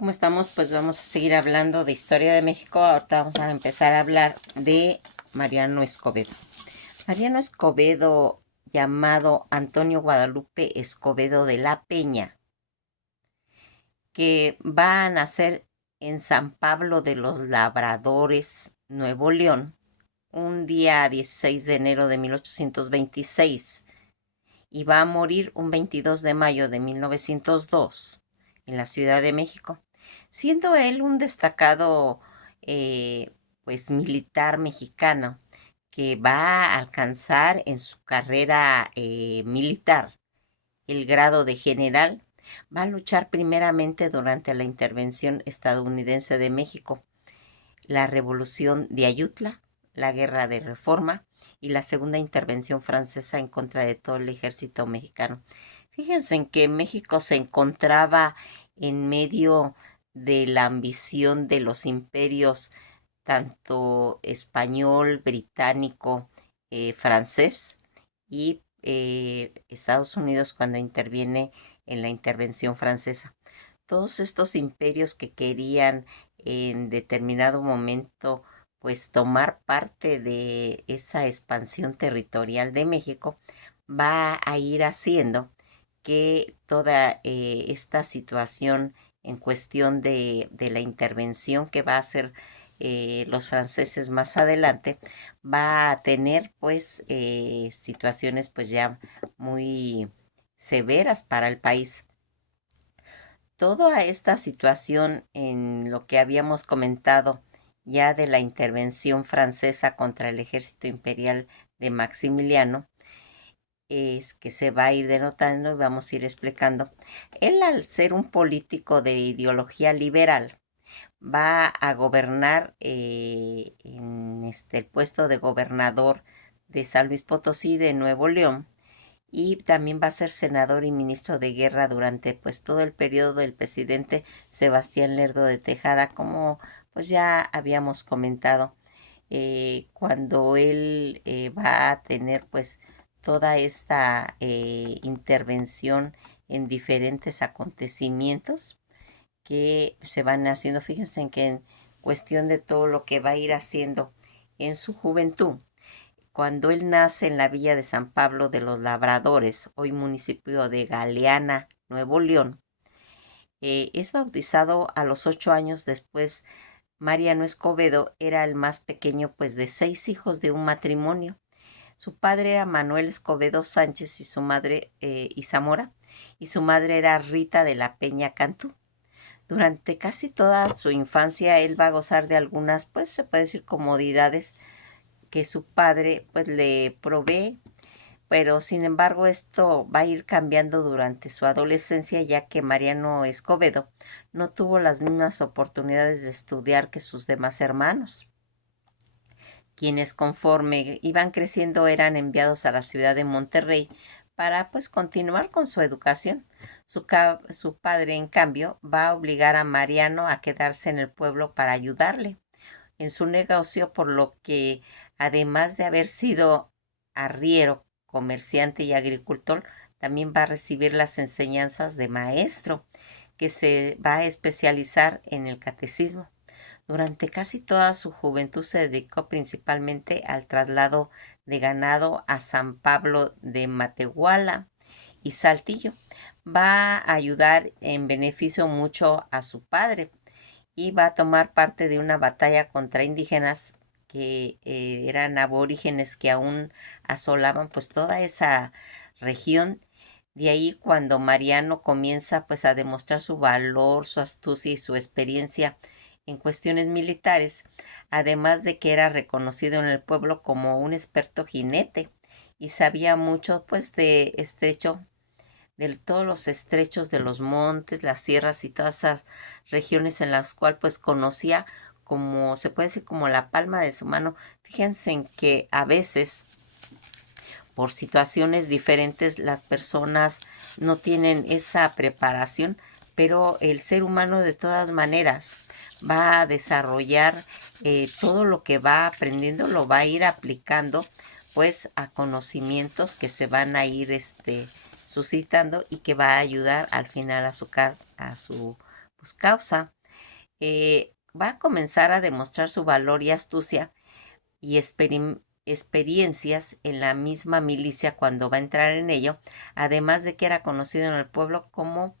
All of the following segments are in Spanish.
¿Cómo estamos? Pues vamos a seguir hablando de historia de México. Ahorita vamos a empezar a hablar de Mariano Escobedo. Mariano Escobedo, llamado Antonio Guadalupe Escobedo de la Peña, que va a nacer en San Pablo de los Labradores, Nuevo León, un día 16 de enero de 1826 y va a morir un 22 de mayo de 1902 en la Ciudad de México, siendo él un destacado pues militar mexicano que va a alcanzar en su carrera militar el grado de general. Va a luchar primeramente durante la intervención estadounidense de México, la Revolución de Ayutla, la Guerra de Reforma y la segunda intervención francesa en contra de todo el ejército mexicano. Fíjense en que México se encontraba en medio de la ambición de los imperios, tanto español, británico, francés y Estados Unidos cuando interviene en la intervención francesa. Todos estos imperios que querían en determinado momento pues tomar parte de esa expansión territorial de México, va a ir haciendo que toda esta situación en cuestión de la intervención que va a hacer los franceses más adelante, va a tener pues situaciones pues ya muy severas para el país. Toda esta situación en lo que habíamos comentado ya de la intervención francesa contra el ejército imperial de Maximiliano, es que se va a ir denotando y vamos a ir explicando. Él, al ser un político de ideología liberal, va a gobernar en el puesto de gobernador de San Luis Potosí de Nuevo León, y también va a ser senador y ministro de guerra durante pues todo el periodo del presidente Sebastián Lerdo de Tejada, como pues ya habíamos comentado, cuando él va a tener pues toda esta intervención en diferentes acontecimientos que se van haciendo. Fíjense en que en cuestión de todo lo que va a ir haciendo en su juventud, cuando él nace en la villa de San Pablo de los Labradores, hoy municipio de Galeana, Nuevo León, es bautizado a los 8 años después. Mariano Escobedo era el más pequeño pues de 6 hijos de un matrimonio. Su padre era Manuel Escobedo Sánchez y su madre y Zamora, y su madre era Rita de la Peña Cantú. Durante casi toda su infancia él va a gozar de algunas, pues se puede decir, comodidades que su padre pues le provee, pero sin embargo esto va a ir cambiando durante su adolescencia, ya que Mariano Escobedo no tuvo las mismas oportunidades de estudiar que sus demás hermanos, quienes conforme iban creciendo eran enviados a la ciudad de Monterrey para pues continuar con su educación. Su padre, en cambio, va a obligar a Mariano a quedarse en el pueblo para ayudarle en su negocio, por lo que, además de haber sido arriero, comerciante y agricultor, también va a recibir las enseñanzas de maestro, que se va a especializar en el catecismo. Durante casi toda su juventud se dedicó principalmente al traslado de ganado a San Pablo de Matehuala y Saltillo. Va a ayudar en beneficio mucho a su padre y va a tomar parte de una batalla contra indígenas que eran aborígenes que aún asolaban pues toda esa región. De ahí cuando Mariano comienza pues a demostrar su valor, su astucia y su experiencia en cuestiones militares, además de que era reconocido en el pueblo como un experto jinete y sabía mucho pues de todos los estrechos de los montes, las sierras y todas esas regiones en las cuales pues conocía, como se puede decir, como la palma de su mano. Fíjense en que a veces por situaciones diferentes las personas no tienen esa preparación, pero el ser humano de todas maneras va a desarrollar todo lo que va aprendiendo, lo va a ir aplicando pues a conocimientos que se van a ir suscitando y que va a ayudar al final a su pues, causa. Va a comenzar a demostrar su valor y astucia y experiencias en la misma milicia cuando va a entrar en ello, además de que era conocido en el pueblo como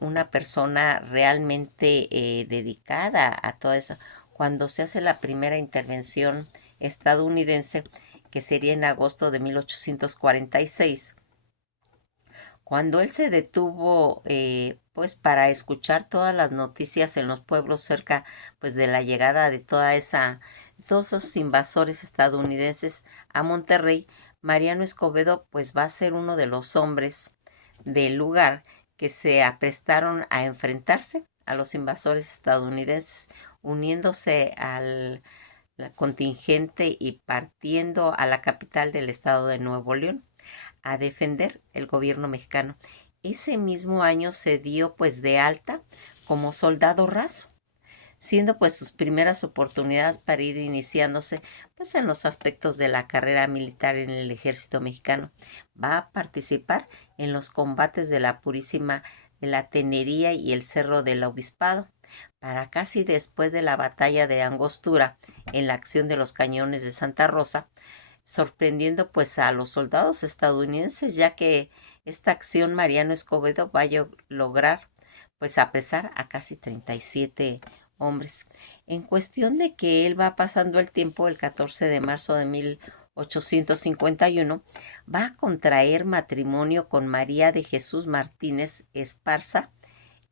una persona realmente dedicada a todo eso. Cuando se hace la primera intervención estadounidense, que sería en agosto de 1846, cuando él se detuvo, pues para escuchar todas las noticias en los pueblos cerca, pues de la llegada de todos esos invasores estadounidenses a Monterrey, Mariano Escobedo, pues va a ser uno de los hombres del lugar que se aprestaron a enfrentarse a los invasores estadounidenses, uniéndose al contingente y partiendo a la capital del estado de Nuevo León a defender el gobierno mexicano. Ese mismo año se dio pues de alta como soldado raso, siendo pues sus primeras oportunidades para ir iniciándose pues en los aspectos de la carrera militar en el ejército mexicano. Va a participar en los combates de la Purísima, de la Tenería y el Cerro del Obispado, para casi después de la batalla de Angostura en la acción de los cañones de Santa Rosa, sorprendiendo pues a los soldados estadounidenses, ya que esta acción Mariano Escobedo va a lograr pues apresar a casi 37 hombres. En cuestión de que él va pasando el tiempo, el 14 de marzo de 1851, va a contraer matrimonio con María de Jesús Martínez Esparza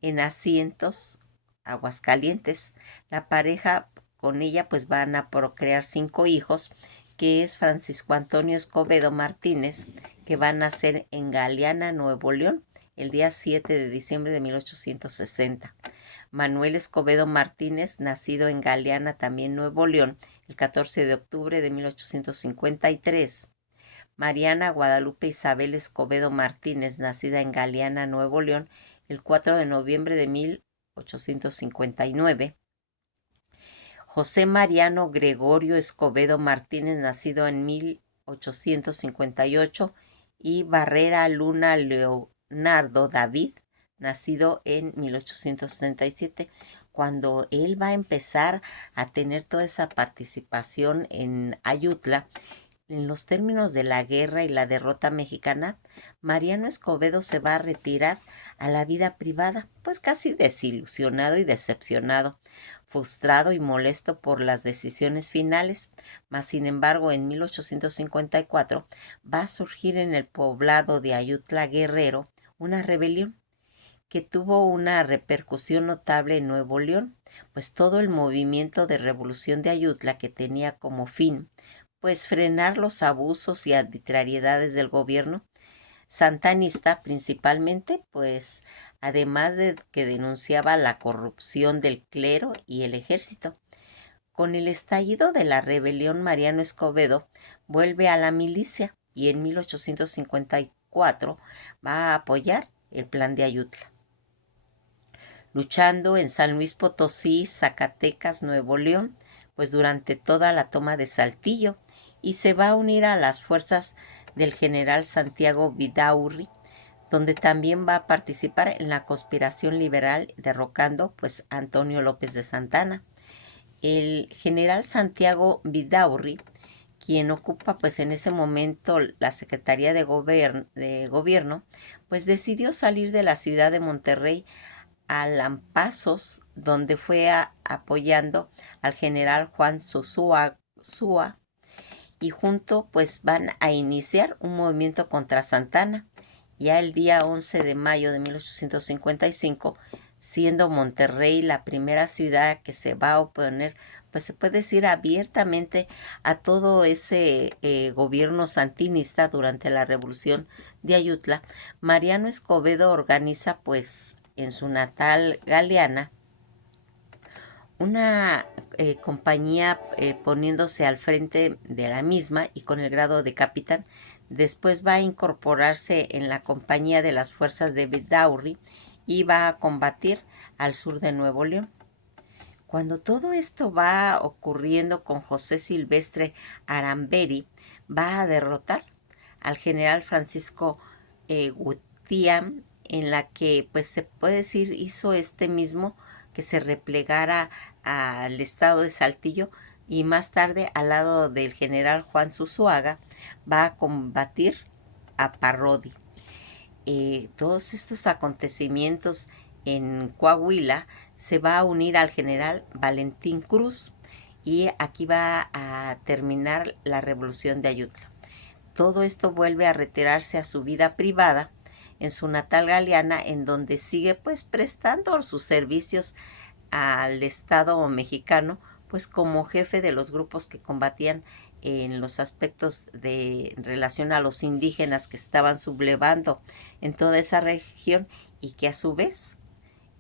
en Asientos, Aguascalientes. La pareja, con ella pues van a procrear 5 hijos, que es Francisco Antonio Escobedo Martínez, que va a nacer en Galeana, Nuevo León, el día 7 de diciembre de 1860. Manuel Escobedo Martínez, nacido en Galeana, también Nuevo León, el 14 de octubre de 1853. Mariana Guadalupe Isabel Escobedo Martínez, nacida en Galeana, Nuevo León, el 4 de noviembre de 1859. José Mariano Gregorio Escobedo Martínez, nacido en 1858, y Barrera Luna Leonardo David, nacido en 1877, cuando él va a empezar a tener toda esa participación en Ayutla. En los términos de la guerra y la derrota mexicana, Mariano Escobedo se va a retirar a la vida privada, pues casi desilusionado y decepcionado, frustrado y molesto por las decisiones finales, mas sin embargo en 1854 va a surgir en el poblado de Ayutla Guerrero una rebelión que tuvo una repercusión notable en Nuevo León, pues todo el movimiento de revolución de Ayutla, que tenía como fin pues frenar los abusos y arbitrariedades del gobierno santanista principalmente, pues además de que denunciaba la corrupción del clero y el ejército. Con el estallido de la rebelión, Mariano Escobedo vuelve a la milicia y en 1854 va a apoyar el plan de Ayutla, luchando en San Luis Potosí, Zacatecas, Nuevo León, pues durante toda la toma de Saltillo, y se va a unir a las fuerzas del general Santiago Vidaurri, donde también va a participar en la conspiración liberal, derrocando pues a Antonio López de Santana. El general Santiago Vidaurri, quien ocupa pues en ese momento la Secretaría de Gobierno, pues decidió salir de la ciudad de Monterrey a Lampazos, donde fue apoyando al general Juan Sosúa, y junto pues van a iniciar un movimiento contra Santana, ya el día 11 de mayo de 1855, siendo Monterrey la primera ciudad que se va a oponer, pues se puede decir abiertamente, a todo ese gobierno santinista durante la revolución de Ayutla. Mariano Escobedo organiza pues en su natal Galeana una compañía poniéndose al frente de la misma y con el grado de capitán. Después va a incorporarse en la compañía de las fuerzas de Vidaurri y va a combatir al sur de Nuevo León. Cuando todo esto va ocurriendo con José Silvestre Aramberi, va a derrotar al general Francisco Gutián en la que pues se puede decir hizo mismo que se replegara al estado de Saltillo, y más tarde al lado del general Juan Zuzuaga va a combatir a Parrodi. Todos estos acontecimientos en Coahuila se va a unir al general Valentín Cruz, y aquí va a terminar la revolución de Ayutla. Todo esto vuelve a retirarse a su vida privada en su natal Galeana, en donde sigue pues prestando sus servicios al Estado mexicano, pues como jefe de los grupos que combatían en los aspectos de relación a los indígenas que estaban sublevando en toda esa región, y que a su vez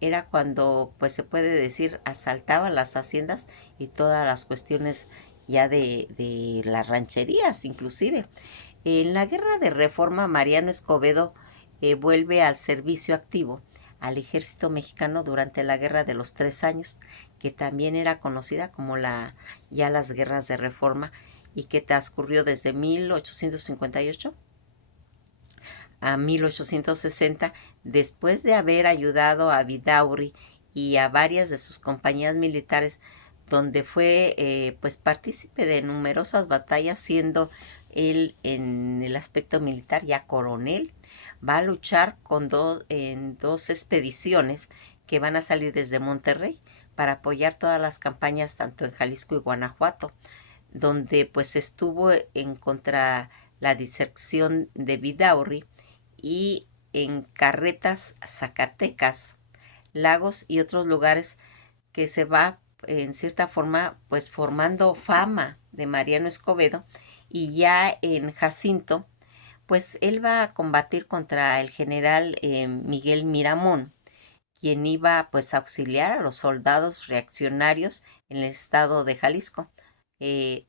era cuando, pues se puede decir, asaltaban las haciendas y todas las cuestiones ya de las rancherías inclusive. En la Guerra de Reforma, Mariano Escobedo vuelve al servicio activo al ejército mexicano durante la Guerra de los 3 Años, que también era conocida como ya las Guerras de Reforma, y que transcurrió desde 1858 a 1860, después de haber ayudado a Vidaurri y a varias de sus compañías militares, donde fue pues partícipe de numerosas batallas, siendo él en el aspecto militar ya coronel. Va a luchar en dos expediciones que van a salir desde Monterrey para apoyar todas las campañas tanto en Jalisco y Guanajuato, donde pues estuvo en contra la diserción de Vidaurri, y en Carretas, Zacatecas, Lagos y otros lugares, que se va en cierta forma pues formando fama de Mariano Escobedo. Y ya en Jacinto pues él va a combatir contra el general Miguel Miramón, quien iba pues a auxiliar a los soldados reaccionarios en el estado de Jalisco. Eh,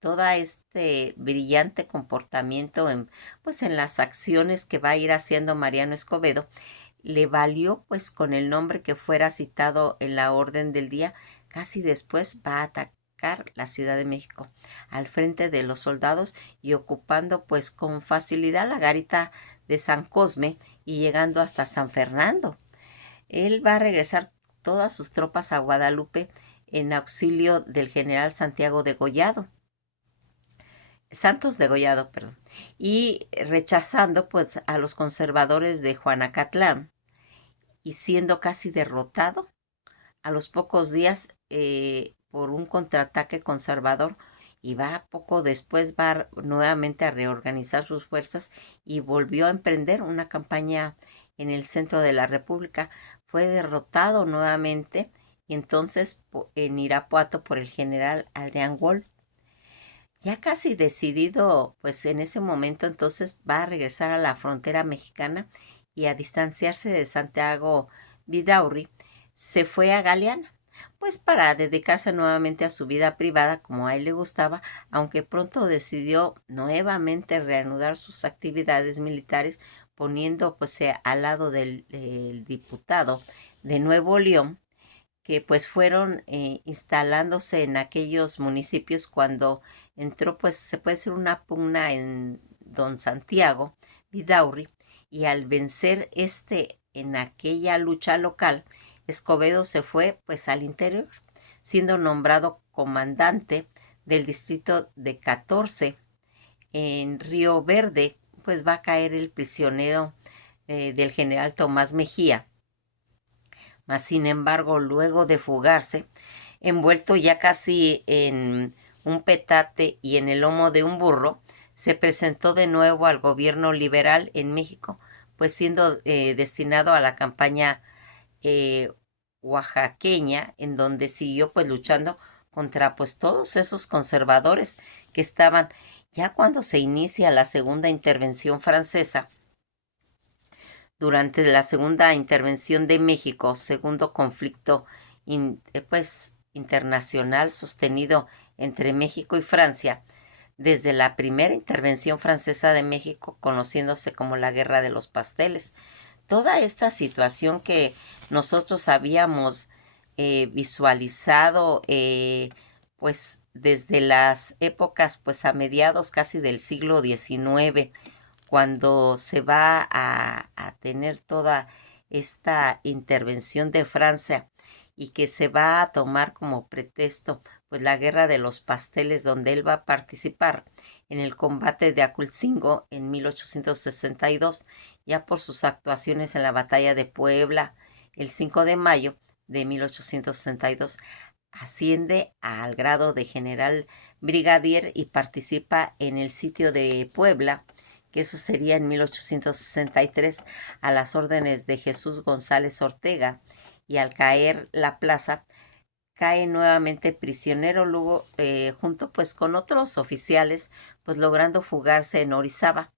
Todo este brillante comportamiento pues en las acciones que va a ir haciendo Mariano Escobedo le valió pues con el nombre que fuera citado en la orden del día. Casi después va a atacar la Ciudad de México al frente de los soldados, y ocupando pues con facilidad la garita de San Cosme y llegando hasta San Fernando. Él va a regresar todas sus tropas a Guadalupe en auxilio del general Santos Degollado, perdón, y rechazando pues a los conservadores de Juanacatlán, y siendo casi derrotado a los pocos días por un contraataque conservador. Y poco después va nuevamente a reorganizar sus fuerzas y volvió a emprender una campaña en el centro de la República. Fue derrotado nuevamente, y entonces en Irapuato por el general Adrián Wolf. Ya casi decidido, pues en ese momento entonces va a regresar a la frontera mexicana y a distanciarse de Santiago Vidaurri. Se fue a Galeana, pues para dedicarse nuevamente a su vida privada como a él le gustaba, aunque pronto decidió nuevamente reanudar sus actividades militares, poniendo pues al lado del diputado de Nuevo León, que pues fueron instalándose en aquellos municipios cuando entró, pues se puede decir, una pugna en don Santiago Vidaurri, y al vencer en aquella lucha local, Escobedo se fue pues al interior, siendo nombrado comandante del distrito de 14 en Río Verde. Pues va a caer el prisionero del general Tomás Mejía. Mas, sin embargo, luego de fugarse, envuelto ya casi en un petate y en el lomo de un burro, se presentó de nuevo al gobierno liberal en México, pues siendo destinado a la campaña eh, oaxaqueña, en donde siguió pues luchando contra pues todos esos conservadores que estaban. Ya cuando se inicia la segunda intervención francesa, durante la segunda intervención de México, segundo conflicto pues, internacional sostenido entre México y Francia, desde la primera intervención francesa de México, conociéndose como la Guerra de los Pasteles. Toda esta situación que nosotros habíamos visualizado pues desde las épocas pues a mediados casi del siglo XIX, cuando se va a tener toda esta intervención de Francia y que se va a tomar como pretexto pues la guerra de los pasteles, donde él va a participar en el combate de Aculcingo en 1862, ya por sus actuaciones en la batalla de Puebla el 5 de mayo de 1862. Asciende al grado de general brigadier y participa en el sitio de Puebla, que eso sería en 1863, a las órdenes de Jesús González Ortega, y al caer la plaza, cae nuevamente prisionero, luego, junto pues con otros oficiales, pues logrando fugarse en Orizaba.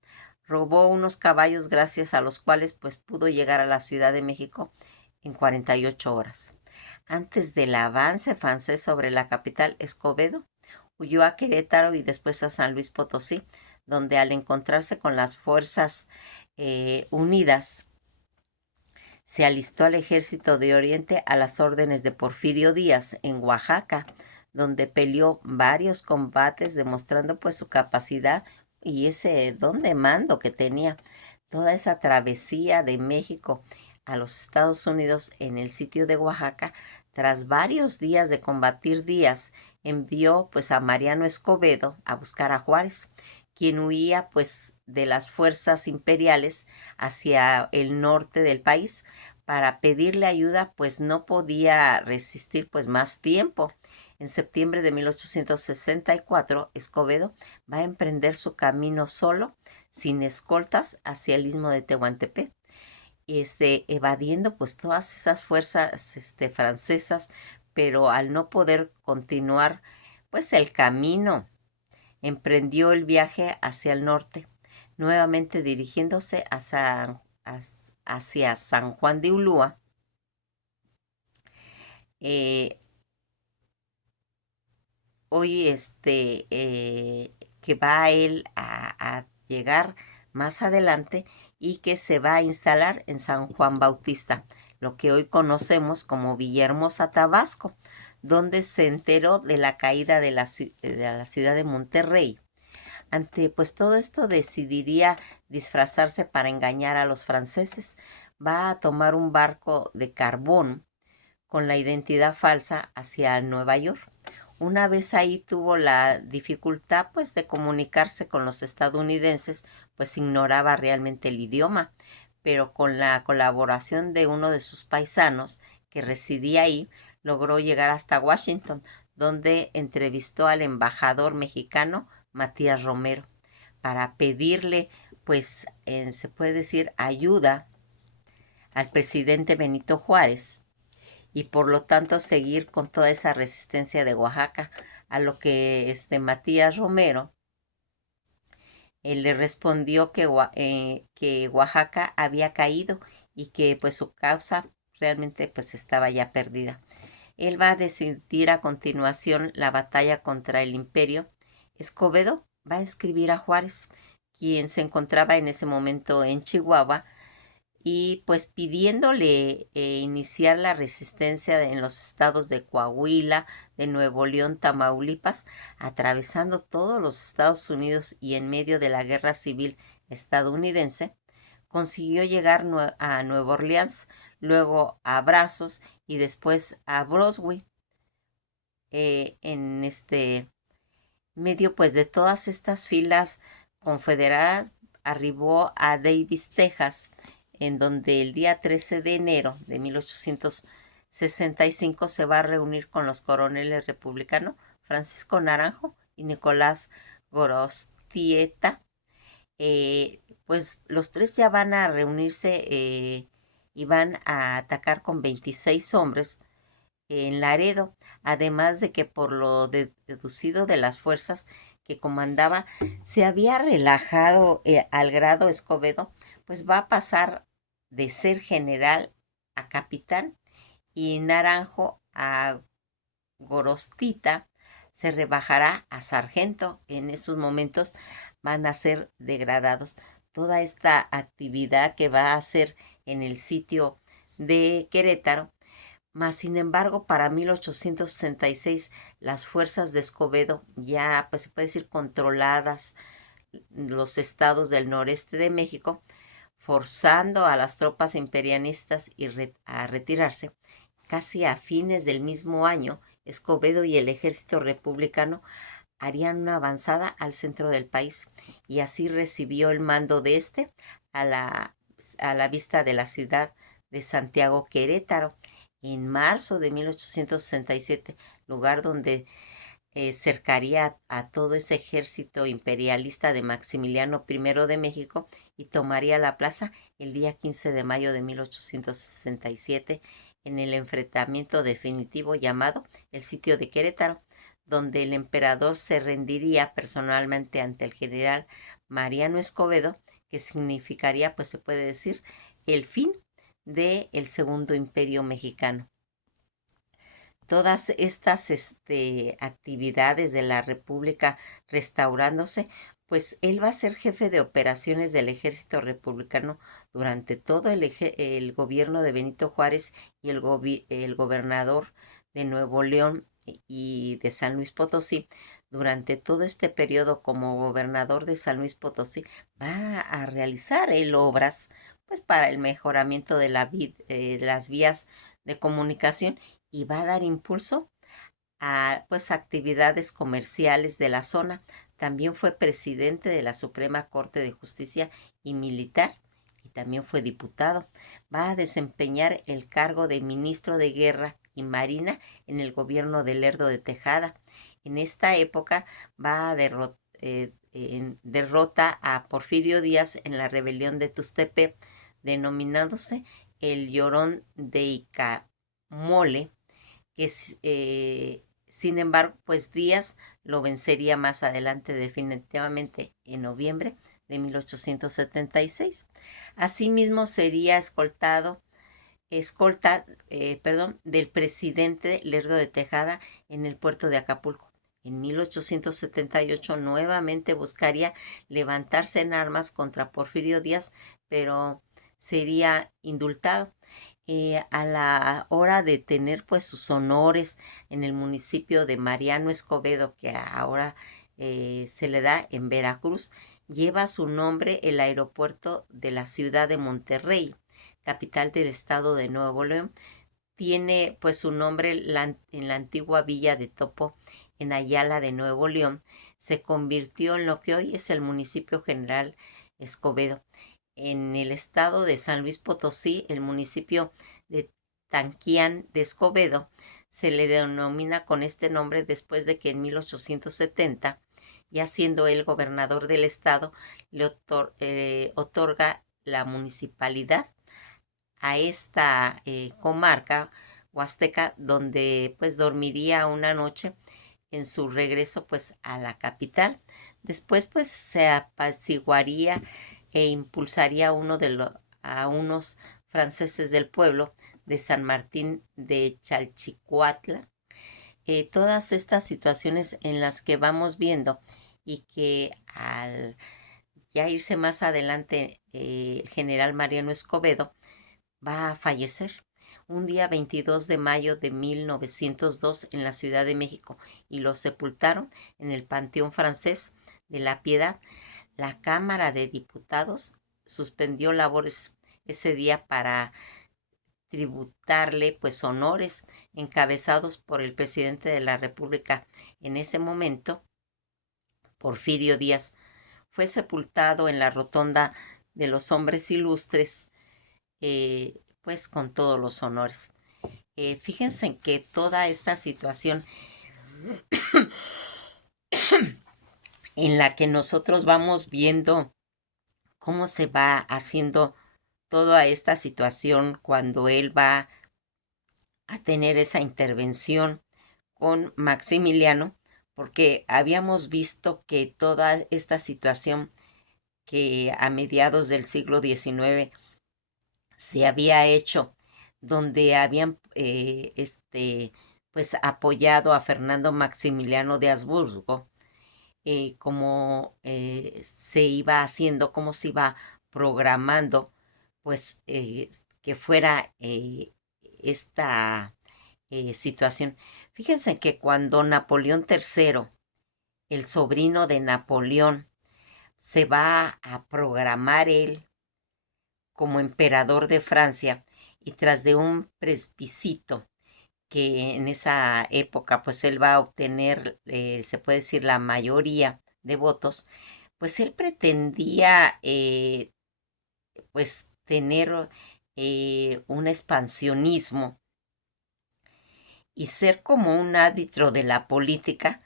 Robó unos caballos gracias a los cuales pues pudo llegar a la Ciudad de México en 48 horas. Antes del avance francés sobre la capital, Escobedo huyó a Querétaro y después a San Luis Potosí, donde al encontrarse con las fuerzas unidas, se alistó al ejército de Oriente a las órdenes de Porfirio Díaz en Oaxaca, donde peleó varios combates demostrando pues su capacidad y ese don de mando que tenía. Toda esa travesía de México a los Estados Unidos en el sitio de Oaxaca, tras varios días de combatir Díaz, envió pues a Mariano Escobedo a buscar a Juárez, quien huía pues de las fuerzas imperiales hacia el norte del país para pedirle ayuda, pues no podía resistir pues más tiempo. En septiembre de 1864, Escobedo va a emprender su camino solo, sin escoltas, hacia el istmo de Tehuantepec, evadiendo pues todas esas fuerzas francesas, pero al no poder continuar pues el camino, emprendió el viaje hacia el norte, nuevamente dirigiéndose hacia San Juan de Ulúa. Hoy que va él a llegar más adelante y que se va a instalar en San Juan Bautista, lo que hoy conocemos como Villahermosa, Tabasco, donde se enteró de la caída de la ciudad de Monterrey. Ante pues todo esto decidiría disfrazarse para engañar a los franceses. Va a tomar un barco de carbón con la identidad falsa hacia Nueva York. Una vez ahí tuvo la dificultad pues de comunicarse con los estadounidenses, pues ignoraba realmente el idioma, pero con la colaboración de uno de sus paisanos que residía ahí, logró llegar hasta Washington, donde entrevistó al embajador mexicano Matías Romero para pedirle, pues, se puede decir, ayuda al presidente Benito Juárez, y por lo tanto seguir con toda esa resistencia de Oaxaca, a lo que Matías Romero le respondió que Oaxaca había caído y que pues su causa realmente pues estaba ya perdida. Él va a decidir a continuación la batalla contra el imperio. Escobedo va a escribir a Juárez, quien se encontraba en ese momento en Chihuahua, y pues pidiéndole iniciar la resistencia en los estados de Coahuila, de Nuevo León, Tamaulipas, atravesando todos los Estados Unidos y en medio de la guerra civil estadounidense, consiguió llegar a Nueva Orleans, luego a Brazos y después a Broswell. En medio pues de todas estas filas confederadas, arribó a Davis, Texas, en donde el día 13 de enero de 1865 se va a reunir con los coroneles republicanos Francisco Naranjo y Nicolás Gorostieta. Pues los tres ya van a reunirse y van a atacar con 26 hombres en Laredo, además de que por lo deducido de las fuerzas que comandaba se había relajado al grado Escobedo, pues va a pasar de ser general a capitán, y Naranjo a Gorostita se rebajará a sargento. En esos momentos van a ser degradados. Toda esta actividad que va a hacer en el sitio de Querétaro, mas sin embargo para 1866 las fuerzas de Escobedo, ya pues se puede decir controladas, los estados del noreste de México, forzando a las tropas imperialistas a retirarse. Casi a fines del mismo año, Escobedo y el ejército republicano harían una avanzada al centro del país y así recibió el mando de este a la vista de la ciudad de Santiago Querétaro en marzo de 1867, lugar donde cercaría a todo ese ejército imperialista de Maximiliano I de México y tomaría la plaza el día 15 de mayo de 1867 en el enfrentamiento definitivo llamado el sitio de Querétaro, donde el emperador se rendiría personalmente ante el general Mariano Escobedo, que significaría, pues se puede decir, el fin del Segundo Imperio Mexicano. Todas estas actividades de la República restaurándose, pues él va a ser jefe de operaciones del ejército republicano durante todo el gobierno de Benito Juárez y el gobernador de Nuevo León y de San Luis Potosí. Durante todo este periodo como gobernador de San Luis Potosí va a realizar él obras pues para el mejoramiento de las vías de comunicación y va a dar impulso a pues actividades comerciales de la zona. También fue presidente de la Suprema Corte de Justicia y militar y también fue diputado. Va a desempeñar el cargo de ministro de Guerra y Marina en el gobierno de Lerdo de Tejada. En esta época va a derrota a Porfirio Díaz en la rebelión de Tuxtepec, denominándose el Llorón de Icamole, que sin embargo, pues Díaz lo vencería más adelante definitivamente en noviembre de 1876. Asimismo, sería escolta del presidente Lerdo de Tejada en el puerto de Acapulco. En 1878 nuevamente buscaría levantarse en armas contra Porfirio Díaz, pero sería indultado. A la hora de tener pues sus honores en el municipio de Mariano Escobedo, que ahora se le da en Veracruz, lleva su nombre el aeropuerto de la ciudad de Monterrey, capital del estado de Nuevo León. Tiene pues su nombre en la antigua villa de Topo, en Ayala de Nuevo León. Se convirtió en lo que hoy es el municipio General Escobedo. En el estado de San Luis Potosí, el municipio de Tanquián de Escobedo se le denomina con este nombre después de que en 1870, ya siendo él gobernador del estado, le otorga la municipalidad a esta comarca huasteca, donde pues dormiría una noche en su regreso pues a la capital. Después pues se apaciguaría e impulsaría a unos franceses del pueblo de San Martín de Chalchicuatla. Todas estas situaciones en las que vamos viendo y que al ya irse más adelante el general Mariano Escobedo va a fallecer un día 22 de mayo de 1902 en la Ciudad de México y lo sepultaron en el Panteón Francés de la Piedad. La Cámara de Diputados suspendió labores ese día para tributarle pues honores encabezados por el presidente de la República en ese momento, Porfirio Díaz. Fue sepultado en la rotonda de los hombres ilustres, pues con todos los honores. Fíjense que toda esta situación en la que nosotros vamos viendo cómo se va haciendo toda esta situación cuando él va a tener esa intervención con Maximiliano, porque habíamos visto que toda esta situación que a mediados del siglo XIX se había hecho, donde habían pues apoyado a Fernando Maximiliano de Habsburgo, cómo se iba haciendo, cómo se iba programando, pues que fuera esta situación. Fíjense que cuando Napoleón III, el sobrino de Napoleón, se va a programar él como emperador de Francia y tras de un plebiscito que en esa época pues él va a obtener, se puede decir, la mayoría de votos, pues él pretendía pues tener un expansionismo y ser como un árbitro de la política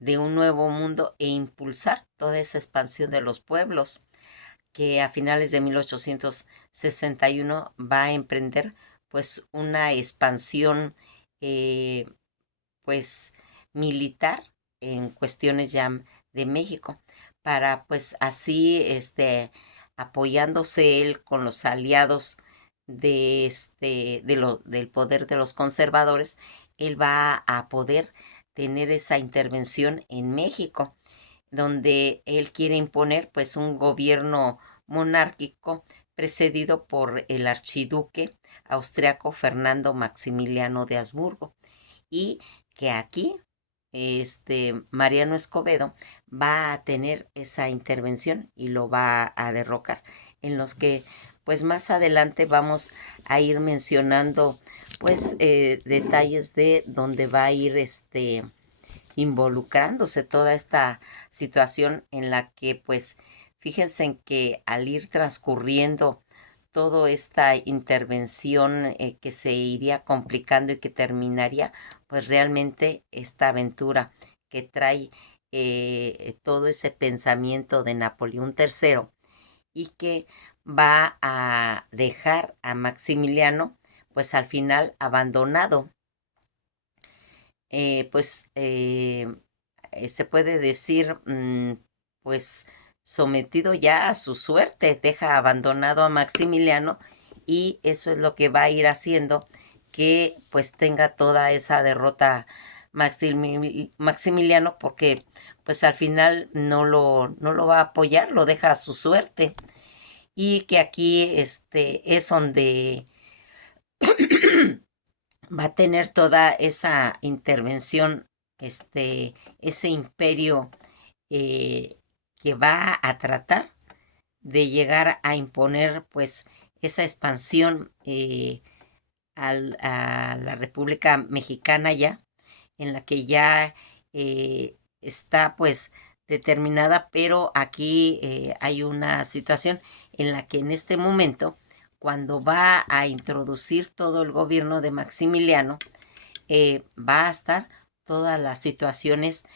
de un nuevo mundo e impulsar toda esa expansión de los pueblos que a finales de 1861 va a emprender pues una expansión eh, pues militar en cuestiones ya de México para pues así apoyándose él con los aliados del poder de los conservadores, él va a poder tener esa intervención en México, donde él quiere imponer pues un gobierno monárquico precedido por el archiduque austriaco Fernando Maximiliano de Habsburgo y que aquí Mariano Escobedo va a tener esa intervención y lo va a derrocar, en los que pues más adelante vamos a ir mencionando pues detalles de donde va a ir involucrándose toda esta situación en la que pues fíjense en que al ir transcurriendo toda esta intervención que se iría complicando y que terminaría pues realmente esta aventura que trae todo ese pensamiento de Napoleón III y que va a dejar a Maximiliano pues al final abandonado pues se puede decir, pues sometido ya a su suerte, deja abandonado a Maximiliano y eso es lo que va a ir haciendo que pues tenga toda esa derrota Maximiliano porque pues al final no lo va a apoyar, lo deja a su suerte y que aquí es donde va a tener toda esa intervención, ese imperio eh, que va a tratar de llegar a imponer pues esa expansión a la República Mexicana ya, en la que ya está pues determinada, pero aquí hay una situación en la que en este momento, cuando va a introducir todo el gobierno de Maximiliano, va a estar todas las situaciones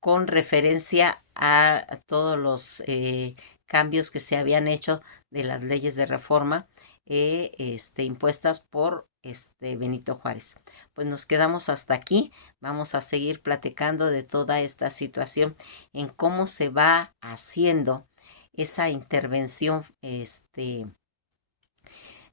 con referencia a todos los cambios que se habían hecho de las leyes de reforma impuestas por Benito Juárez. Pues nos quedamos hasta aquí. Vamos a seguir platicando de toda esta situación en cómo se va haciendo esa intervención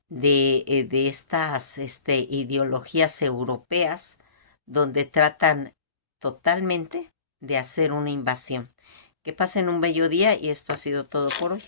de estas ideologías europeas donde tratan totalmente de hacer una invasión. Que pasen un bello día y esto ha sido todo por hoy.